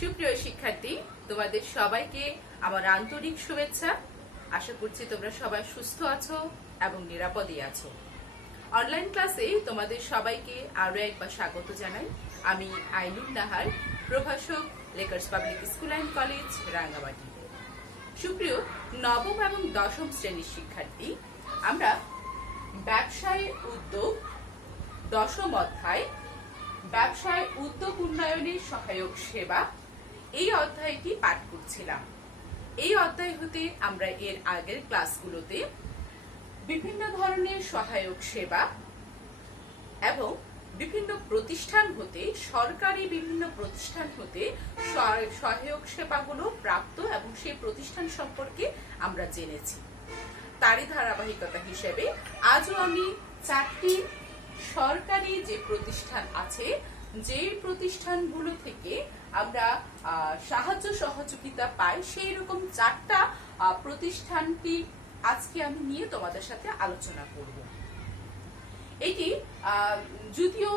সুপ্রিয় শিক্ষার্থী, তোমাদের সবাইকে আমার আন্তরিক শুভেচ্ছা। আশা করছি তোমরা সবাই সুস্থ আছো এবং নিরাপদে আছো। অনলাইন ক্লাসে তোমাদের সবাইকে আরো একবার স্বাগত জানাই। আমি আইনুন নাহার, প্রভাষক, Lakers public school and college, Rangamati. সুপ্রিয় নবম এবং দশম শ্রেণীর শিক্ষার্থী, আমরা ব্যবসায় উদ্যোগ দশম অধ্যায় ব্যবসায় উদ্যোগ উন্নয়নের সহায়ক সেবা এই অধ্যায়টি পাঠ করছিলাম। এই অধ্যায় হতে আমরা এর আগের ক্লাসগুলোতে বিভিন্ন ধরনের সহায়ক সেবা এবং বিভিন্ন প্রতিষ্ঠান হতে, সরকারি বিভিন্ন প্রতিষ্ঠান হতে সহায়ক সেবাগুলো প্রাপ্ত এবং সেই প্রতিষ্ঠান সম্পর্কে আমরা জেনেছি। তারই ধারাবাহিকতা হিসেবে আজও আমি 4টি সরকারি যে প্রতিষ্ঠান আছে, যে প্রতিষ্ঠানগুলো থেকে আমরা সাহায্য সহযোগিতা পাই, সেই রকম 4টা প্রতিষ্ঠানটি আজকে আমি নিয়ে তোমাদের সাথে আলোচনা করব। এটি যদিও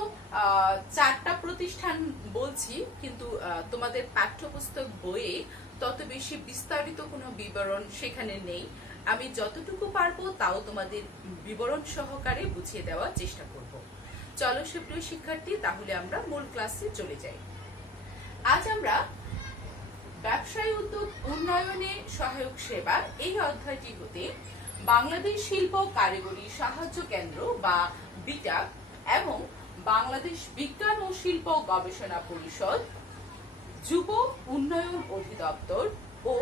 4টা প্রতিষ্ঠান বলছি, কিন্তু তোমাদের পাঠ্যপুস্তক বইয়ে তত বেশি বিস্তারিত কোনো বিবরণ সেখানে নেই। আমি যতটুকু পারবো তাও তোমাদের বিবরণ সহকারে বুঝিয়ে দেওয়ার চেষ্টা করব। চলো সুপ্রিয় শিক্ষার্থী, তাহলে আমরা মূল ক্লাসে চলে যাই। আজ আমরা ব্যবসায় উদ্যোগ উন্নয়নে সহায়ক সেবার এই অধ্যায়টি হতে বাংলাদেশ শিল্প কারিগরি সাহায্য কেন্দ্র বা বিটাক এবং বাংলাদেশ বিজ্ঞান ও শিল্প গবেষণা পরিষদ, যুব উন্নয়ন অধিদপ্তর ও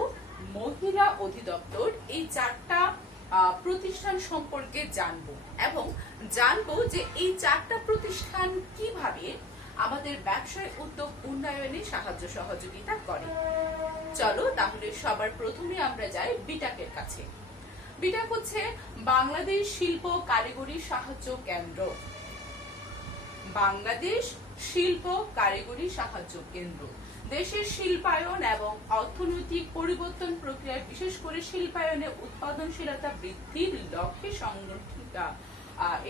মহিলা অধিদপ্তর, এই 4টা প্রতিষ্ঠান সম্পর্কে জানবো এবং জানবো যে এই 4টা প্রতিষ্ঠান কিভাবে আমাদের ব্যবসায় উদ্যোগ উন্নয়নে সাহায্য সহযোগিতা করে। চলো তাহলে সবার প্রথমে আমরা যাই বিটাকের কাছে। বিটাক হচ্ছে বাংলাদেশ শিল্প কারিগরি সাহায্য কেন্দ্র। বাংলাদেশ শিল্প কারিগরি সাহায্য কেন্দ্র দেশের শিল্পায়ন এবং অর্থনৈতিক পরিবর্তন প্রক্রিয়ায়, বিশেষ করে শিল্পায়নে উৎপাদনশীলতা বৃদ্ধির লক্ষ্যে সংগঠিত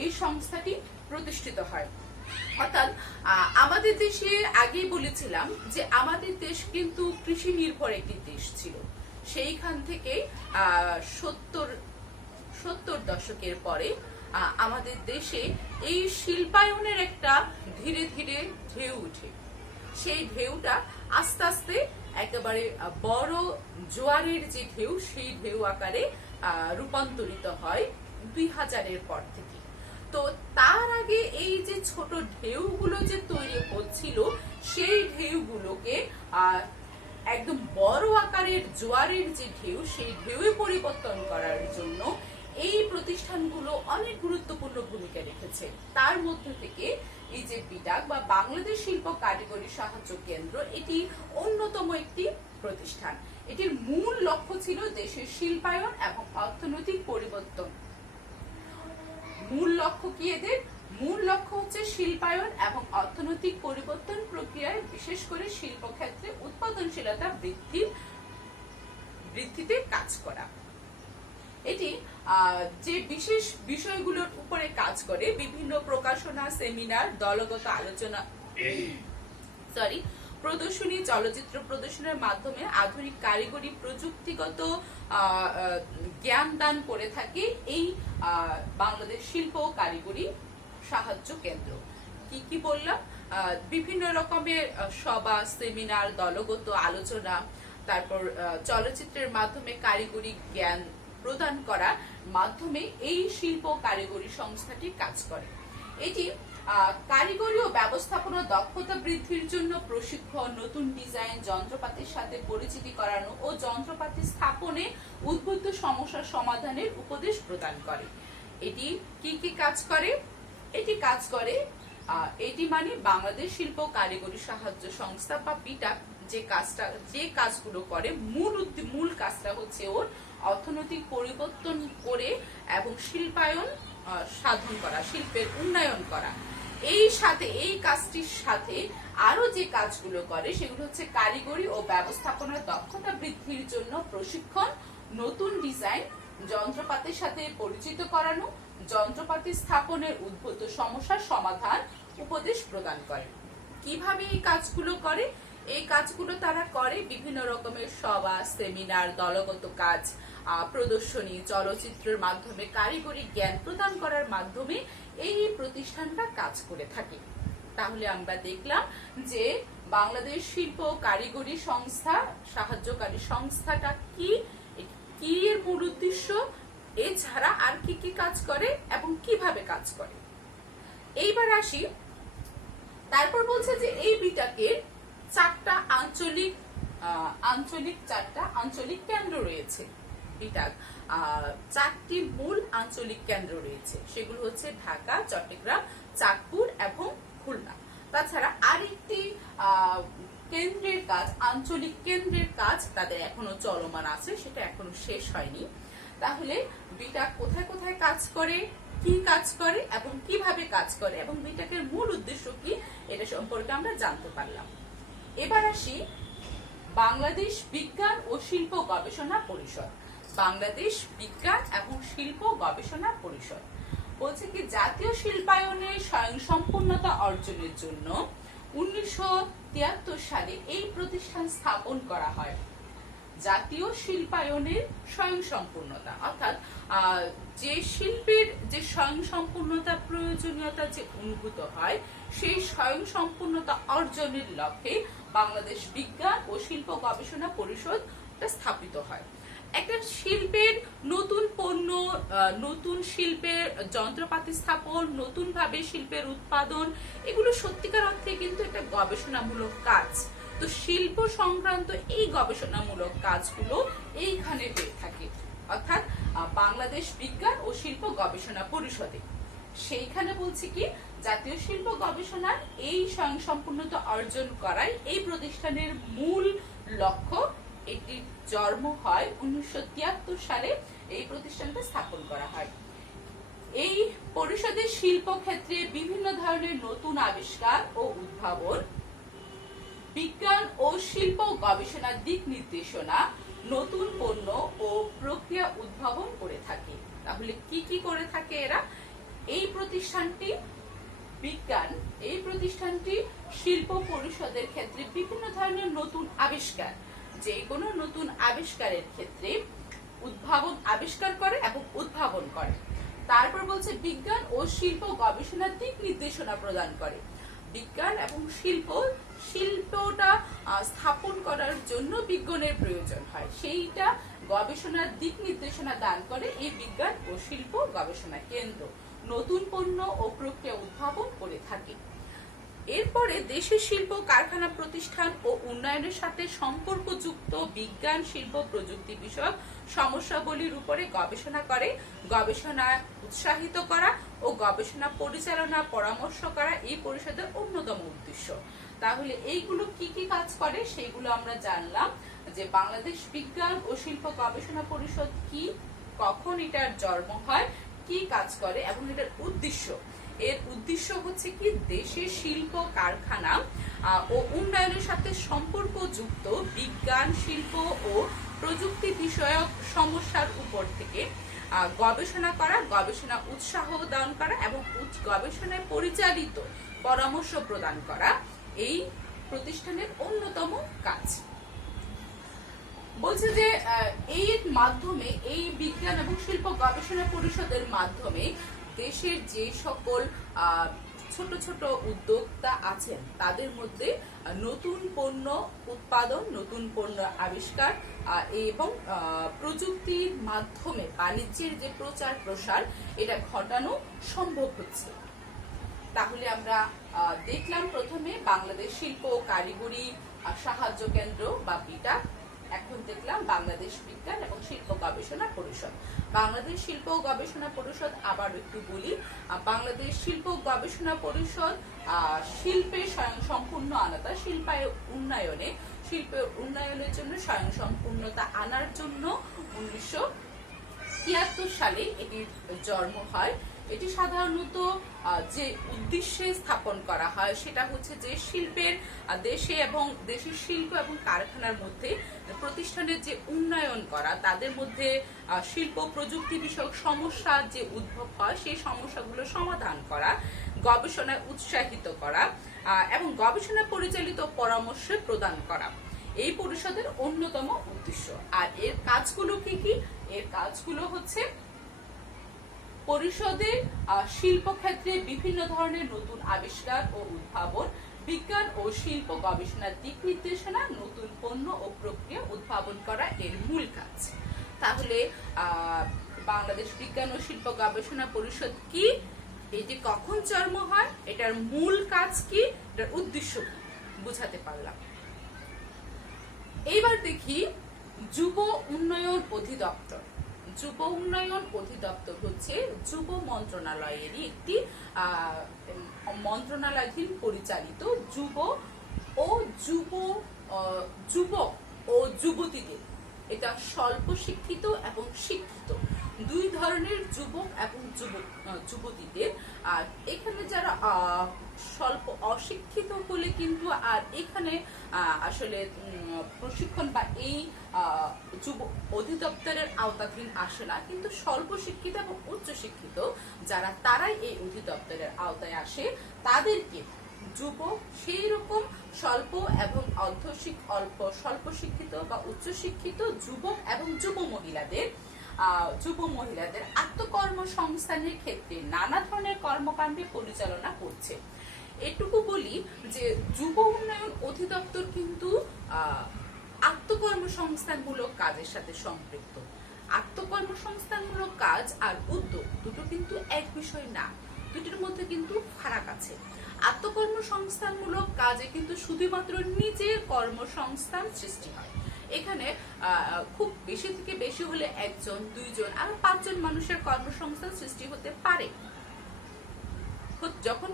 এই সংস্থাটি প্রতিষ্ঠিত হয়। অর্থাৎ আমাদের দেশে আগেই বলেছিলাম যে আমাদের দেশ কিন্তু কৃষি নির্ভর একটি দেশ ছিল। সেইখান থেকে 70 দশকের পরে আমাদের দেশে এই শিল্পায়নের একটা ধীরে ধীরে ঢেউ উঠে। সেই ঢেউটা আস্তে আস্তে একেবারে বড় জোয়ারের যে ঢেউ, সেই ঢেউ আকারে রূপান্তরিত হয় 2000-এর পর থেকে। তো তার আগে এই যে ছোট ঢেউগুলো যে তৈরি হচ্ছিল, সেই ঢেউগুলোকে একদম বড় আকারের জোয়ারের যে ঢেউ, সেই ঢেউয়ে পরিবর্তন করার জন্য এই প্রতিষ্ঠানগুলো অনেক গুরুত্বপূর্ণ ভূমিকা রেখেছে। তার মধ্যে থেকে এই যে বিটাক বা বাংলাদেশ শিল্প কারিগরি সাহায্য কেন্দ্র, এটি অন্যতম একটি প্রতিষ্ঠান। এটির মূল লক্ষ্য ছিল দেশের শিল্পায়ন এবং অর্থনৈতিক পরিবর্তন। মূল লক্ষ্য কি এদের? মূল লক্ষ্য হচ্ছে শিল্পায়ন এবং অর্থনৈতিক পরিবর্তন প্রক্রিয়ায়, বিশেষ করে শিল্পক্ষেত্রে উৎপাদনশীলতা বৃদ্ধিতে কাজ করা। এটি যে বিশেষ বিষয়গুলোর উপরে কাজ করে, বিভিন্ন প্রকাশনা, সেমিনার, দলগত আলোচনা, প্রদর্শনী, চলচ্চিত্র প্রদর্শনের মাধ্যমে আধুনিক কারিগরি প্রযুক্তিগত জ্ঞান দান করে থাকে এই বাংলাদেশ শিল্প কারিগরি সাহায্য কেন্দ্র। কি বললাম? বিভিন্ন রকমের সভা, সেমিনার, দলগত আলোচনা, তারপর চলচ্চিত্রের মাধ্যমে কারিগরি জ্ঞান প্রদান করার মাধ্যমে এই শিল্প কারিগরি সংস্থাটি কাজ করে। এটি কারিগরি ও ব্যবস্থাপনা দক্ষতা বৃদ্ধির জন্য প্রশিক্ষণ, নতুন ডিজাইন, যন্ত্রপাতির সাথে পরিচিতি করানো ও যন্ত্রপাতি স্থাপনে উদ্ভূত সমস্যার সমাধানের উপদেশ প্রদান করে। এটি কি কাজ করে? এটি মানে বাংলাদেশ শিল্প কারিগরি সাহায্য সংস্থা বা বিটাক যে কাজগুলো করে, মূল কাজটা হচ্ছে ওর অর্থনৈতিক পরিবর্তন করে এবং শিল্পায়ন সাধন করা, শিল্পের উন্নয়ন করা। এই কাজটির সাথে আরো যে কাজগুলো করে সেগুলো হচ্ছে কারিগরি ও ব্যবস্থাপনার দক্ষতা বৃদ্ধির জন্য প্রশিক্ষণ, নতুন ডিজাইন, যন্ত্রপাতির সাথে পরিচিত করানো, যন্ত্রপাতি স্থাপনের উদ্ভূত সমস্যার সমাধান উপদেশ প্রদান করে। কিভাবে এই কাজগুলো করে? এই কাজগুলো তারা করে বিভিন্ন রকমের সভা, সেমিনার, দলগত কাজ, প্রদর্শনী, চলচ্চিত্রের মাধ্যমে, কারিগরি জ্ঞান প্রদান করার মাধ্যমে এই প্রতিষ্ঠানটা কাজ করে থাকে। তাহলে আমরা দেখলাম যে বাংলাদেশ শিল্প কারিগরি সংস্থা, সাহায্যকারী সংস্থাটা কি, কি এর মূল উদ্দেশ্য, এছাড়া আর কি কি কাজ করে এবং কিভাবে কাজ করে। এইবার আসি, তারপর বলছে যে এই বিটাকের চারটা আঞ্চলিক কেন্দ্র রয়েছে। বিটাক চারটি মূল আঞ্চলিক কেন্দ্র রয়েছে, সেগুলো হচ্ছে ঢাকা, চট্টগ্রাম, চাঁদপুর এবং খুলনা। তাছাড়া আরেকটি কেন্দ্রের কাজ, আঞ্চলিক কেন্দ্রের কাজ তাদের এখনো চলমান আছে, সেটা এখনো শেষ হয়নি। তাহলে বিটাক কোথায় কোথায় কাজ করে, কি কাজ করে এবং কিভাবে কাজ করে এবং বিটাকের মূল উদ্দেশ্য কি, এটা সম্পর্কে আমরা জানতে পারলাম। এবার আসি বাংলাদেশ বিজ্ঞান ও শিল্প গবেষণা পরিষদ। বাংলাদেশ বিজ্ঞান এবং শিল্প গবেষণা পরিষদ বলছে কি জাতীয় শিল্পায়নের স্বয়ংসম্পূর্ণতা অর্জনের জন্য 1973 সালে এই প্রতিষ্ঠান স্থাপন করা হয়। জাতীয় শিল্পায়নের স্বয়ংসম্পূর্ণতা অর্থাৎ যে শিল্পের যে স্বয়ংসম্পূর্ণতা প্রয়োজনীয়তা যে অনুভূত হয়, সেই স্বয়ংসম্পূর্ণতা অর্জনের লক্ষ্যে বাংলাদেশ বিজ্ঞান ও শিল্প গবেষণা পরিষদ স্থাপিত হয়। একটা শিল্পের নতুন পণ্য, নতুন শিল্পের যন্ত্রপাতি স্থাপন, নতুন ভাবে শিল্পের উৎপাদন, এগুলো সত্যিকার অর্থে কিন্তু একটা গবেষণামূলক কাজ। তো শিল্প সংক্রান্ত এই গবেষণামূলক কাজগুলো এইখানে হয়ে থাকে, অর্থাৎ বাংলাদেশ বিজ্ঞান ও শিল্প গবেষণা পরিষদে। সেইখানে বলছি কি জাতীয় শিল্প গবেষণার এই স্বয়ংসম্পূর্ণতা অর্জন করাই এই প্রতিষ্ঠানের মূল লক্ষ্য। এটি জন্ম হয় 1973 সালে, এই প্রতিষ্ঠানটা স্থাপন করা হয়। এই পরিষদের শিল্প ক্ষেত্রে বিভিন্ন ধরনের নতুন আবিষ্কার ও উদ্ভাবন, বিজ্ঞান ও শিল্প গবেষণার দিক নির্দেশনা, নতুন পণ্য ও প্রক্রিয়া উদ্ভাবন করে থাকে। তাহলে কি কি করে থাকে এরা? এই প্রতিষ্ঠানটি বিজ্ঞান, এই প্রতিষ্ঠানটি শিল্প পরিষদের ক্ষেত্রে বিভিন্ন ধরনের নতুন আবিষ্কার, যে কোনো নতুন আবিষ্কারের ক্ষেত্রে উদ্ভাবন আবিষ্কার করে এবং উদ্ভাবন করে। তারপর বলছে বিজ্ঞান ও শিল্প গবেষণার দিক নির্দেশনা প্রদান করে। বিজ্ঞান এবং শিল্পটা স্থাপন করার জন্য বিজ্ঞানের প্রয়োজন হয়, সেইটা গবেষণার দিক নির্দেশনা দান করে এই বিজ্ঞান ও শিল্প গবেষণা কেন্দ্র। নতুন পণ্য ও প্রক্রিয়া উদ্ভাবন করে থাকে। এরপরে দেশের শিল্প কারখানা প্রতিষ্ঠান ও উন্নয়নের সাথে সম্পর্কযুক্ত বিজ্ঞান, শিল্প, প্রযুক্তি বিষয়ক সমস্যাবলীর উপরে গবেষণা করে। গবেষণা উৎসাহিত করা ও গবেষণা পরিচালনা পরামর্শ করা এই পরিষদের অন্যতম উদ্দেশ্য। তাহলে এইগুলো কি কি কাজ করে সেইগুলো আমরা জানলাম, যে বাংলাদেশ বিজ্ঞান ও শিল্প গবেষণা পরিষদ কি, কখন এটার জন্ম হয়, কি কাজ করে এবং এটার উদ্দেশ্য। এর উদ্দেশ্য হচ্ছে কি দেশের শিল্প কারখানা ও উন্নয়নের সাথে সম্পর্কযুক্ত বিজ্ঞান, শিল্প ও প্রযুক্তি বিষয়ক সমস্যার উপর থেকে গবেষণা করা, গবেষণা উৎসাহ দান করা এবং গবেষণায় পরিচালিত পরামর্শ প্রদান করা এই প্রতিষ্ঠানের অন্যতম কাজ। বলছে যে এর মাধ্যমে, এই বিজ্ঞান এবং শিল্প গবেষণা পরিষদের মাধ্যমে দেশের যে সকল ছোট ছোট উদ্যোক্তা আছেন তাদের মধ্যে নতুন পণ্য উৎপাদন, নতুন পণ্য আবিষ্কার এবং প্রযুক্তির মাধ্যমে বাণিজ্যের যে প্রচার প্রসার, এটা ঘটানো সম্ভব হচ্ছে। তাহলে আমরা দেখলাম প্রথমে বাংলাদেশ শিল্প ও কারিগরি সাহায্য কেন্দ্র বা বিটাক, এখন দেখলাম বাংলাদেশ বিজ্ঞান এবং শিল্প গবেষণা পরিষদ। বাংলাদেশ শিল্প ও গবেষণা পরিষদ আবার একটু বলি, বাংলাদেশ শিল্প ও গবেষণা পরিষদ শিল্পে স্বয়ংসম্পূর্ণ আনাতা, শিল্পের উন্নয়নের জন্য স্বয়ংসম্পূর্ণতা আনার জন্য 1973 সালে এটির জন্ম হয়। এটি সাধারণত যে উদ্দেশ্যে স্থাপন করা হয় সেটা হচ্ছে যে শিল্পের দেশে এবং দেশের শিল্প এবং কারখানার মধ্যে প্রতিষ্ঠানের যে উন্নয়ন করা, তাদের মধ্যে শিল্প প্রযুক্তি বিষয়ক সমস্যা যে উদ্ভব হয় সেই সমস্যাগুলো সমাধান করা, গবেষণায় উৎসাহিত করা, এবং গবেষণা পরিচালিত পরামর্শ প্রদান করা এই পরিষদের অন্যতম উদ্দেশ্য। আর এর কাজগুলো কি কি? এর কাজগুলো হচ্ছে পরিষদের শিল্প ক্ষেত্রে বিভিন্ন ধরনের নতুন আবিষ্কার ও উদ্ভাবন, বিজ্ঞান ও শিল্প গবেষণার দিক নির্দেশনা, নতুন পণ্য ও প্রক্রিয়া উদ্ভাবন করা এর মূল কাজ। তাহলে বাংলাদেশ বিজ্ঞান ও শিল্প গবেষণা পরিষদ কি, এটি কখন জন্ম হয়, এটার মূল কাজ কি, এটার উদ্দেশ্য কি, বুঝাতে পারলাম। এইবার দেখি যুব উন্নয়ন অধিদপ্তর। যুব উন্নয়ন অধিদপ্তর হচ্ছে যুব মন্ত্রণালয়েরই একটি মন্ত্রণালয়াধীন পরিচালিত যুবক ও যুবতীদের, এটা স্বল্প শিক্ষিত এবং শিক্ষিত দুই ধরনের যুবক এবং যুবতীদের। আর এখানে যারা স্বল্প অশিক্ষিত হলে কিন্তু আর এখানে আসলে প্রশিক্ষণ বা এই যুব অধিদপ্তরের আওতাধীন আসে না, কিন্তু স্বল্প শিক্ষিত এবং উচ্চ শিক্ষিত যারা, তারাই এই অধিদপ্তরের আওতায় আসে। তাদেরকে যুবক, সেই রকম স্বল্প এবং স্বল্প শিক্ষিত বা উচ্চ শিক্ষিত যুবক এবং যুব মহিলাদের আত্মকর্মসংস্থানের ক্ষেত্রে নানা ধরনের কর্মকাণ্ডে পরিচালনা করছে। এটুকু বলি যে যুব উন্নয়ন অধিদপ্তর কিন্তু আত্মকর্মসংস্থানমূলক কাজের সাথে সম্পৃক্ত। আত্মকর্মসংস্থানমূলক কাজ আর উদ্যোগ দুটো কিন্তু এক বিষয় না, দুটির মধ্যে কিন্তু ফারাক আছে। আত্মকর্মসংস্থানমূলক কাজে কিন্তু শুধুমাত্র নিজের কর্মসংস্থান সৃষ্টি হয়। এখানে খুব বেশি থেকে বেশি হলে একজন, দুইজন আর 5 জন মানুষের কর্মসংস্থান সৃষ্টি হতে পারে। যখন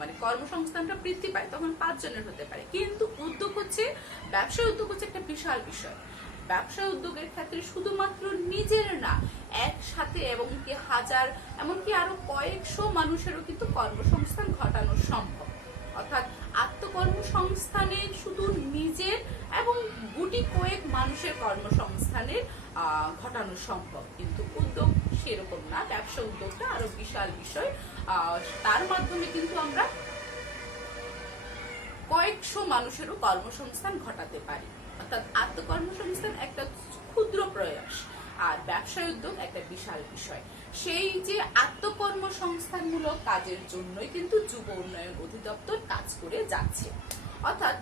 মানে কর্মসংস্থানটা বৃদ্ধি পায় তখন 5 জনের হতে পারে। কিন্তু উদ্যোগ হচ্ছে, ব্যবসায় উদ্যোগ হচ্ছে একটা বিশাল বিষয়। ব্যবসা উদ্যোগের ক্ষেত্রে শুধুমাত্র নিজের না, একসাথে এবং কি হাজার, এমনকি আরো কয়েকশো মানুষেরও কিন্তু কর্মসংস্থান ঘটানো সম্ভব। অর্থাৎ আত্মকর্মসংস্থানে শুধু নিজের এবং গুটি কয়েক মানুষের কর্মসংস্থানের ঘটানো সম্ভব, কিন্তু উদ্যোগ সেরকম না। ব্যবসা উদ্যোগটা আরো বিশাল বিষয়। তার মাধ্যমে কিন্তু আমরা কয়েকশো মানুষেরও কর্মসংস্থান ঘটাতে পারি। অর্থাৎ আত্মকর্মসংস্থান একটা ক্ষুদ্র প্রয়াস আর ব্যবসায় উদ্যোগ একটা বিশাল বিষয়। সেই যে আত্মকর্মসংস্থানমূলক কাজের জন্যই কিন্তু যুব উন্নয়ন অধিদপ্তর কাজ করে যাচ্ছে। অর্থাৎ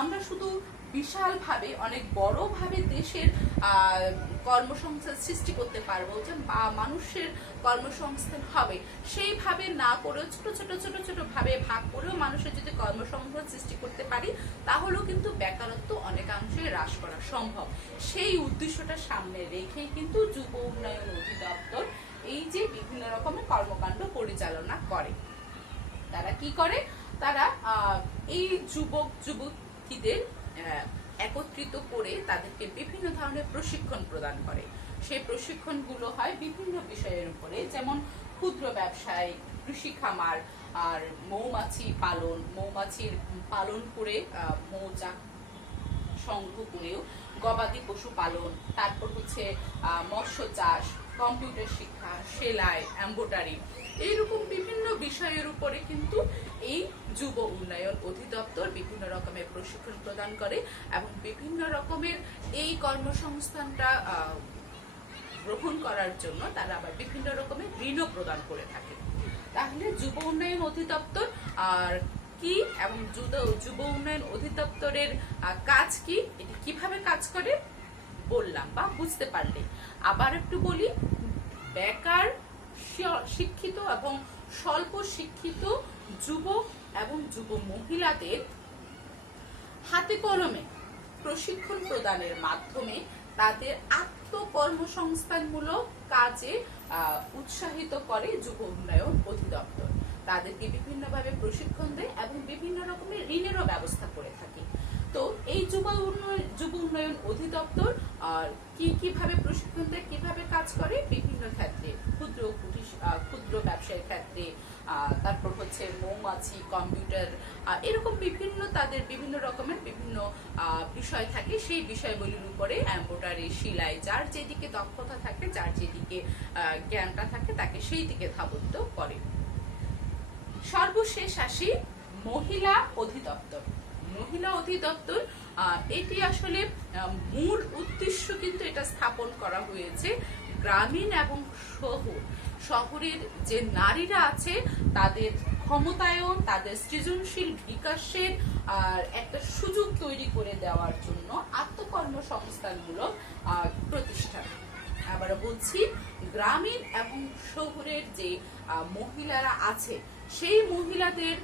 আমরা শুধু বিশাল ভাবে, অনেক বড় ভাবে দেশের কর্মসংস্থান সৃষ্টি করতে পারবো, যে মানুষের কর্মসংস্থান হবে, সেইভাবে না করে ছোট ছোট ছোট ছোট ভাবে ভাগ করেও মানুষের যদি কর্মসংস্থান সৃষ্টি করতে পারি, তাহলেও কিন্তু বেকারত্ব অনেকাংশে হ্রাস করা সম্ভব। সেই উদ্দেশ্যটা সামনে রেখেই কিন্তু যুব উন্নয়ন অধিদপ্তর এই যে বিভিন্ন রকমের কর্মকাণ্ড পরিচালনা করে। তারা কি করে? তারা এই যুবক যুবতীদের একত্রিত করে তাদেরকে বিভিন্ন ধরনের প্রশিক্ষণ প্রদান করে। সেই প্রশিক্ষণগুলো হয় বিভিন্ন বিষয়ের উপরে, যেমন ক্ষুদ্র ব্যবসায়, কৃষি খামার, আর মৌমাছির পালন করে, মৌচাক সংগ্রহ করেও, গবাদি পশু পালন, তারপর হচ্ছে মৎস্য চাষ, কম্পিউটার শিক্ষা, সেলাই, এমব্রয়ডারি, এইরকম বিভিন্ন বিষয়ের উপরে কিন্তু এই যুব উন্নয়ন অধিদপ্তর বিভিন্ন রকমের প্রশিক্ষণ প্রদান করে এবং বিভিন্ন রকমের এই কর্মসংস্থানটা গ্রহণ করার জন্য তারা আবার বিভিন্ন রকমের ঋণও প্রদান করে থাকে। তাহলে যুব উন্নয়ন অধিদপ্তর আর কি এবং যুব উন্নয়ন অধিদপ্তরের কাজ কি, এটি কিভাবে কাজ করে বললাম বা বুঝতে পারলে। আবার একটু বলি, বেকার, শিক্ষিত এবং স্বল্প শিক্ষিত যুবক এবং যুব মহিলাদের হাতে কলমে প্রশিক্ষণ প্রদানের মাধ্যমে তাদের আত্মকর্মসংস্থানমূলক কাজে উৎসাহিত করে যুব উন্নয়ন অধিদপ্তর। তাদেরকে বিভিন্নভাবে প্রশিক্ষণ দেয় এবং বিভিন্ন রকমের ঋণেরও ব্যবস্থা করে থাকে। তো এই যুব উন্নয়ন অধিদপ্তর কিভাবে প্রশিক্ষণ দেয়, কিভাবে কাজ করে, বিভিন্ন ক্ষেত্রে, ক্ষুদ্র ব্যবসায়ের ক্ষেত্রে, তারপর হচ্ছে মৌমাছি, কম্পিউটার, এরকম তাদের বিভিন্ন রকমের বিভিন্ন বিষয় থাকে। সেই বিষয়গুলির উপরে এমব্রয়ডারি, সেলাই, যার যেদিকে দক্ষতা থাকে, যার যেদিকে জ্ঞানটা থাকে, তাকে সেই দিকে ধাবিত করে। সর্বশেষ আসি মহিলা অধিদপ্তর। মহিলা অধিদপ্তর এটি আসলে মূল উদ্দেশ্য কিন্তু এটা স্থাপন করা হয়েছে গ্রামীণ এবং শহরের যে নারীরা আছে তাদের ক্ষমতায়ন, তাদের সৃজনশীল বিকাশের একটা সুযোগ তৈরি করে দেওয়ার জন্য আত্মকর্মসংস্থানমূলক প্রতিষ্ঠান। আবার বলছি, গ্রামীণ এবং শহরের যে মহিলারা আছে সেই মহিলাদের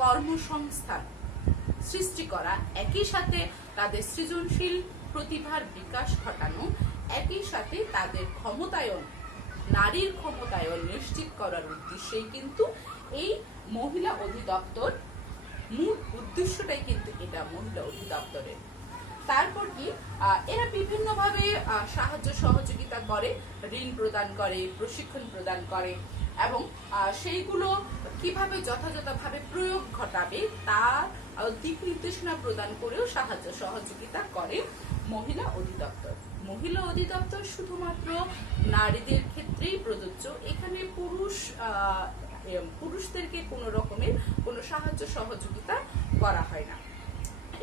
কর্মসংস্থান সৃষ্টি করা, একই সাথে তাদের সৃজনশীল প্রতিভার বিকাশ ঘটানো, একই সাথে তাদের ক্ষমতায়ন, নারীর ক্ষমতায়ন নিশ্চিত করার উদ্দেশ্যেই কিন্তু এই মহিলা অধিদপ্তর, মূল উদ্দেশ্যটাই কিন্তু এটা মহিলা অধিদপ্তরের। তারপর কি এরা বিভিন্নভাবে সাহায্য সহযোগিতা করে, ঋণ প্রদান করে, প্রশিক্ষণ প্রদান করে এবং সেইগুলো কিভাবে যথাযথভাবে প্রয়োগ ঘটাবে তার দিক নির্দেশনা প্রদান করেও সাহায্য সহযোগিতা করে মহিলা অধিদপ্তর। মহিলা অধিদপ্তর শুধুমাত্র নারীদের ক্ষেত্রেই প্রযোজ্য, এখানে পুরুষদেরকে কোনো রকমের কোনো সাহায্য সহযোগিতা করা হয় না।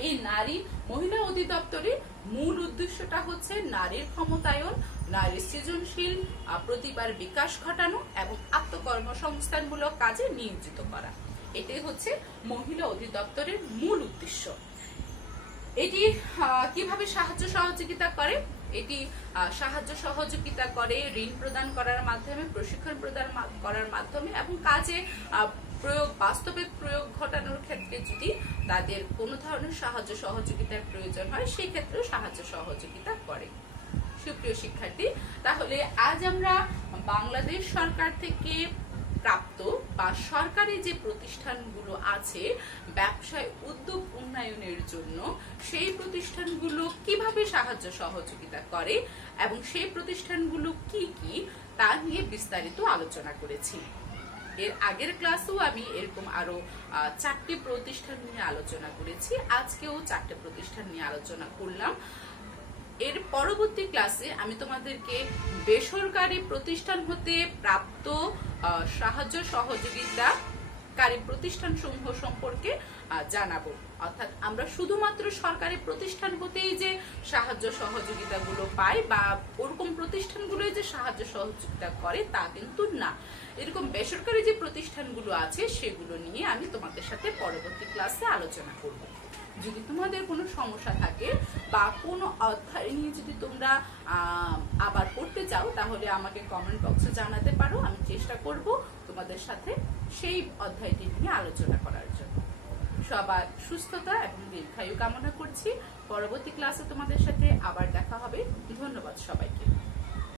এই মহিলা অধিদপ্তরের মূল উদ্দেশ্যটা হচ্ছে নারীর ক্ষমতায়ন, নারীর সৃজনশীল প্রতিভার বিকাশ ঘটানো এবং আত্মকর্মসংস্থানমূলক কাজে নিয়োজিত করা। এটাই হচ্ছে মহিলা অধিদপ্তরের মূল উদ্দেশ্য। এটি কিভাবে সাহায্য সহযোগিতা করে? এটি সাহায্য সহযোগিতা করে ঋণ প্রদান করার মাধ্যমে, প্রশিক্ষণ প্রদান করার মাধ্যমে এবং কাজে বাস্তবিক প্রয়োগ ঘটানোর ক্ষেত্রে যদি তাদের কোনো ধরনের সাহায্য সহযোগিতার প্রয়োজন হয় সেই ক্ষেত্রেও সাহায্য সহযোগিতা করে। সুপ্রিয় শিক্ষার্থী, তাহলে আজ আমরা বাংলাদেশ সরকার থেকে প্রাপ্ত বা সরকারি যে প্রতিষ্ঠানগুলো আছে ব্যবসায় উদ্যোগ উন্নয়নের জন্য, সেই প্রতিষ্ঠানগুলো কিভাবে সাহায্য সহযোগিতা করে এবং সেই প্রতিষ্ঠানগুলো কি কি তা নিয়ে বিস্তারিত আলোচনা করেছি। এর আগের ক্লাসেও আমি এরকম আরো 4টি প্রতিষ্ঠান নিয়ে আলোচনা করেছি, আজকেও 4টে প্রতিষ্ঠান নিয়ে আলোচনা করলাম। এর পরবর্তী ক্লাসে আমি তোমাদেরকে বেসরকারি প্রতিষ্ঠান হতে প্রাপ্ত সাহায্য সহযোগিতাকারী প্রতিষ্ঠানসমূহ সম্পর্কে জানাবো। অর্থাৎ আমরা শুধুমাত্র সরকারি প্রতিষ্ঠান হতেই যে সাহায্য সহযোগিতাগুলো পাই বা ওরকম প্রতিষ্ঠানগুলোই যে সাহায্য সহযোগিতা করে তা কিন্তু না। এরকম বেসরকারি যে প্রতিষ্ঠানগুলো আছে সেগুলো নিয়ে আমি তোমাদের সাথে পরবর্তী ক্লাসে আলোচনা করব। যদি তোমাদের কোনো সমস্যা থাকে বা কোনো অধ্যায় নিয়ে যদি তোমরা আবার পড়তে চাও তাহলে আমাকে কমেন্ট বক্সে জানাতে পারো, আমি চেষ্টা করব তোমাদের সাথে সেই অধ্যায়টি নিয়ে আলোচনা করার জন্য। সবার সুস্থতা এবং দীর্ঘায়ু কামনা করছি। পরবর্তী ক্লাসে তোমাদের সাথে আবার দেখা হবে। ধন্যবাদ সবাইকে।